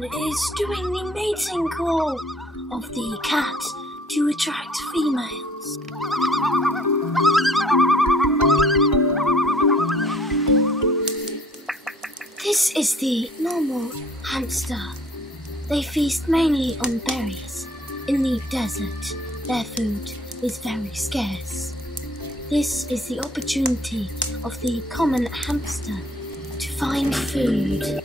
lion is doing the mating call of the cat to attract females. This is the normal hamster. They feast mainly on berries. In the desert, their food is very scarce. This is the opportunity of the common hamster to find food.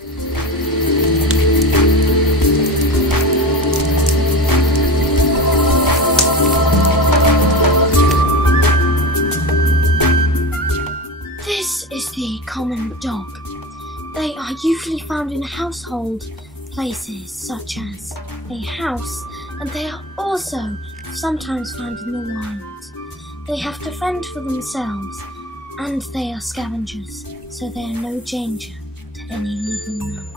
This is the common dog. They are usually found in household places such as a house, and they are also sometimes found in the wild. They have to fend for themselves, and they are scavengers, so they are no danger to any living mammal.